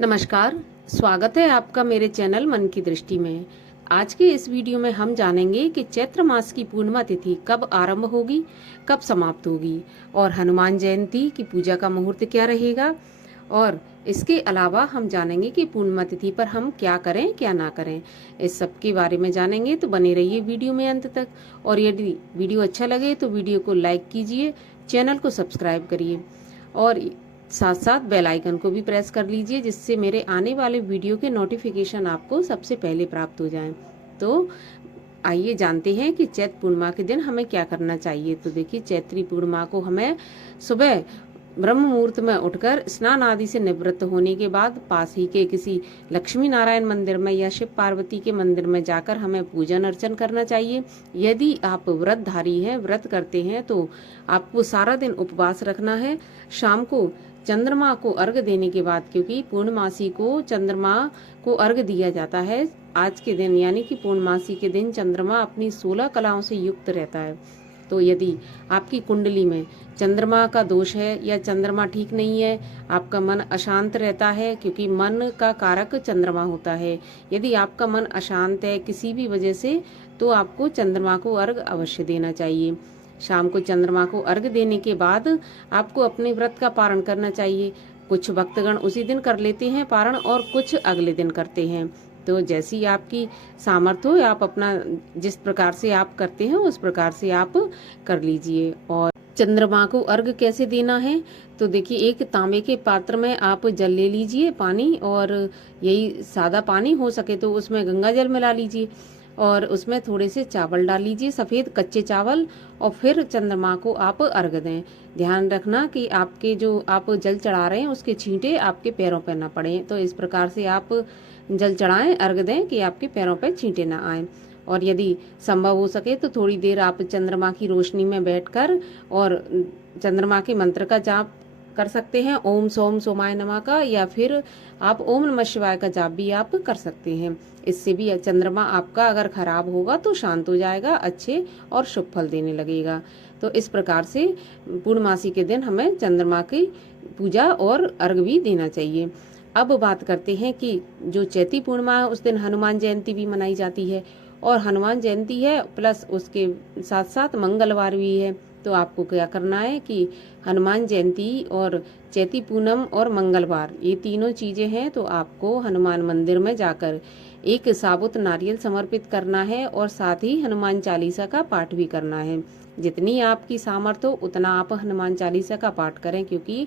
नमस्कार, स्वागत है आपका मेरे चैनल मन की दृष्टि में। आज के इस वीडियो में हम जानेंगे कि चैत्र मास की पूर्णिमा तिथि कब आरंभ होगी, कब समाप्त होगी और हनुमान जयंती की पूजा का मुहूर्त क्या रहेगा। और इसके अलावा हम जानेंगे कि पूर्णिमा तिथि पर हम क्या करें क्या ना करें। इस सब के बारे में जानेंगे, तो बने रहिए वीडियो में अंत तक। और यदि वीडियो अच्छा लगे तो वीडियो को लाइक कीजिए, चैनल को सब्सक्राइब करिए और साथ साथ बेल आइकन को भी प्रेस कर लीजिए, जिससे मेरे आने वाले वीडियो के नोटिफिकेशन आपको सबसे पहले प्राप्त हो जाएं। तो आइए जानते हैं कि चैत्र पूर्णिमा के दिन हमें क्या करना चाहिए। तो देखिए, चैत्री पूर्णिमा को हमें सुबह ब्रह्म मुहूर्त में उठकर स्नान आदि से निवृत्त होने के बाद पास ही के किसी लक्ष्मी नारायण मंदिर में या शिव पार्वती के मंदिर में जाकर हमें पूजन अर्चन करना चाहिए। यदि आप व्रतधारी हैं, व्रत करते हैं, तो आपको सारा दिन उपवास रखना है। शाम को चंद्रमा को अर्घ देने के बाद, क्योंकि पूर्णमासी को चंद्रमा को अर्घ दिया जाता है आज के दिन, यानी कि पूर्णमासी के दिन चंद्रमा अपनी 16 कलाओं से युक्त रहता है। तो यदि आपकी कुंडली में चंद्रमा का दोष है या चंद्रमा ठीक नहीं है, आपका मन अशांत रहता है, क्योंकि मन का कारक चंद्रमा होता है। यदि आपका मन अशांत है किसी भी वजह से, तो आपको चंद्रमा को अर्घ अवश्य देना चाहिए। शाम को चंद्रमा को अर्घ देने के बाद आपको अपने व्रत का पारण करना चाहिए। कुछ भक्तगण उसी दिन कर लेते हैं पारण और कुछ अगले दिन करते हैं। तो जैसी आपकी सामर्थ्य हो, आप अपना जिस प्रकार से आप करते हैं उस प्रकार से आप कर लीजिए। और चंद्रमा को अर्घ कैसे देना है, तो देखिए, एक तांबे के पात्र में आप जल ले लीजिए, पानी, और यही सादा पानी हो सके तो उसमें गंगा जल मिला लीजिए और उसमें थोड़े से चावल डाल लीजिए, सफेद कच्चे चावल, और फिर चंद्रमा को आप अर्घ दें। ध्यान रखना कि आपके जो आप जल चढ़ा रहे हैं उसके छींटे आपके पैरों पर ना पड़े। तो इस प्रकार से आप जल चढ़ाएं, अर्घ दें कि आपके पैरों पर छींटे ना आए। और यदि संभव हो सके तो थोड़ी देर आप चंद्रमा की रोशनी में बैठकर और चंद्रमा के मंत्र का जाप कर सकते हैं, ओम सोम सोमाय नमः का, या फिर आप ओम नमः शिवाय का जाप भी आप कर सकते हैं। इससे भी चंद्रमा आपका अगर खराब होगा तो शांत हो जाएगा, अच्छे और शुभ फल देने लगेगा। तो इस प्रकार से पूर्णमासी के दिन हमें चंद्रमा की पूजा और अर्घ भी देना चाहिए। अब बात करते हैं कि जो चैती पूर्णिमा है उस दिन हनुमान जयंती भी मनाई जाती है, और हनुमान जयंती है प्लस उसके साथ साथ मंगलवार भी है। तो आपको क्या करना है कि हनुमान जयंती और चैती पूनम और मंगलवार, ये तीनों चीजें हैं, तो आपको हनुमान मंदिर में जाकर एक साबुत नारियल समर्पित करना है और साथ ही हनुमान चालीसा का पाठ भी करना है। जितनी आपकी सामर्थ्य हो उतना आप हनुमान चालीसा का पाठ करें, क्योंकि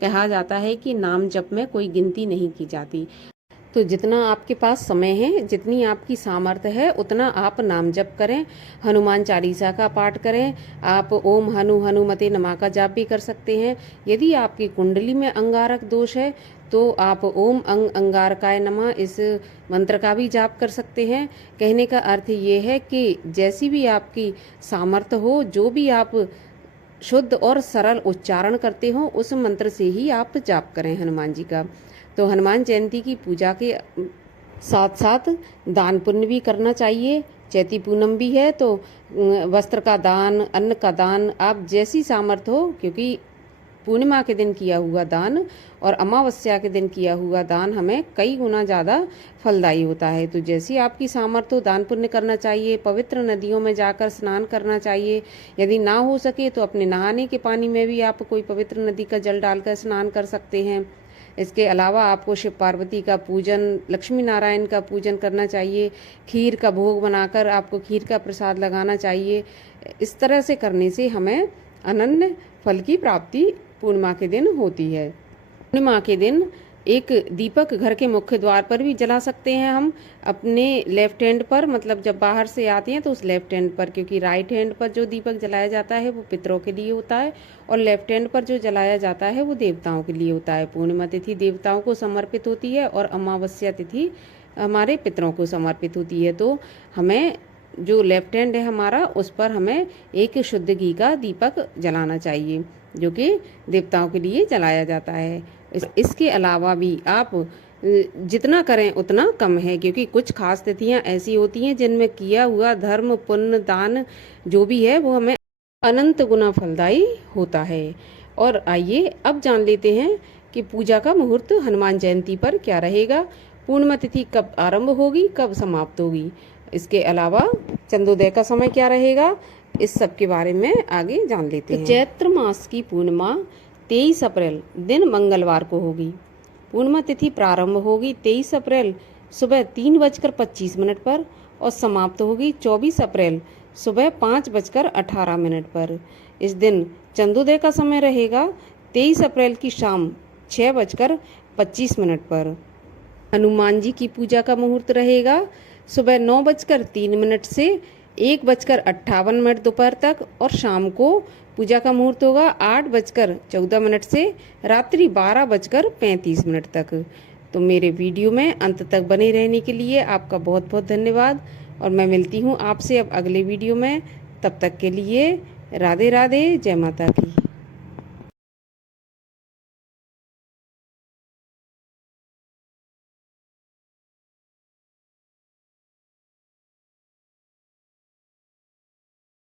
कहा जाता है कि नाम जप में कोई गिनती नहीं की जाती। तो जितना आपके पास समय है, जितनी आपकी सामर्थ्य है, उतना आप नाम जप करें, हनुमान चालीसा का पाठ करें। आप ओम हनु हनुमते नमः का जाप भी कर सकते हैं। यदि आपकी कुंडली में अंगारक दोष है तो आप ओम अंगारकाय नमः इस मंत्र का भी जाप कर सकते हैं। कहने का अर्थ ये है कि जैसी भी आपकी सामर्थ्य हो, जो भी आप शुद्ध और सरल उच्चारण करते हो, उस मंत्र से ही आप जाप करें हनुमान जी का। तो हनुमान जयंती की पूजा के साथ साथ दान पुण्य भी करना चाहिए। चैती पूनम भी है तो वस्त्र का दान, अन्न का दान, आप जैसी सामर्थ्य हो, क्योंकि पूर्णिमा के दिन किया हुआ दान और अमावस्या के दिन किया हुआ दान हमें कई गुना ज़्यादा फलदायी होता है। तो जैसी आपकी सामर्थ्य हो, दान पुण्य करना चाहिए। पवित्र नदियों में जाकर स्नान करना चाहिए। यदि ना हो सके तो अपने नहाने के पानी में भी आप कोई पवित्र नदी का जल डालकर स्नान कर सकते हैं। इसके अलावा आपको शिव पार्वती का पूजन, लक्ष्मी नारायण का पूजन करना चाहिए। खीर का भोग बनाकर आपको खीर का प्रसाद लगाना चाहिए। इस तरह से करने से हमें अनन्य फल की प्राप्ति पूर्णिमा के दिन होती है। पूर्णिमा के दिन एक दीपक घर के मुख्य द्वार पर भी जला सकते हैं हम, अपने लेफ्ट हैंड पर, मतलब जब बाहर से आते हैं तो उस लेफ्ट हैंड पर, क्योंकि राइट हैंड पर जो दीपक जलाया जाता है वो पितरों के लिए होता है और लेफ्ट हैंड पर जो जलाया जाता है वो देवताओं के लिए होता है। पूर्णिमा तिथि देवताओं को समर्पित होती है और अमावस्या तिथि हमारे पितरों को समर्पित होती है। तो हमें जो लेफ्ट हैंड है हमारा, उस पर हमें एक शुद्ध घी का दीपक जलाना चाहिए, जो कि देवताओं के लिए जलाया जाता है। इसके अलावा भी आप जितना करें उतना कम है, क्योंकि कुछ खास तिथियां ऐसी होती हैं जिनमें किया हुआ धर्म पुण्य दान जो भी है वो हमें अनंत गुना फलदायी होता है। और आइए अब जान लेते हैं कि पूजा का मुहूर्त हनुमान जयंती पर क्या रहेगा, पूर्णिमा तिथि कब आरंभ होगी, कब समाप्त होगी। इसके अलावा चंद्रोदय का समय क्या रहेगा, इस सब के बारे में आगे जान लेते हैं। चैत्र मास की पूर्णिमा 23 अप्रैल दिन मंगलवार को होगी। पूर्णिमा तिथि प्रारंभ होगी 23 अप्रैल सुबह 3:25 पर और समाप्त होगी 24 अप्रैल सुबह 5:18 पर। इस दिन चंद्रोदय का समय रहेगा 23 अप्रैल की शाम 6:25 पर। हनुमान जी की पूजा का मुहूर्त रहेगा सुबह 9:03 से 1:58 दोपहर तक और शाम को पूजा का मुहूर्त होगा 8:14 से रात्रि 12:35 तक। तो मेरे वीडियो में अंत तक बने रहने के लिए आपका बहुत बहुत धन्यवाद और मैं मिलती हूँ आपसे अब अगले वीडियो में। तब तक के लिए राधे राधे, जय माता की।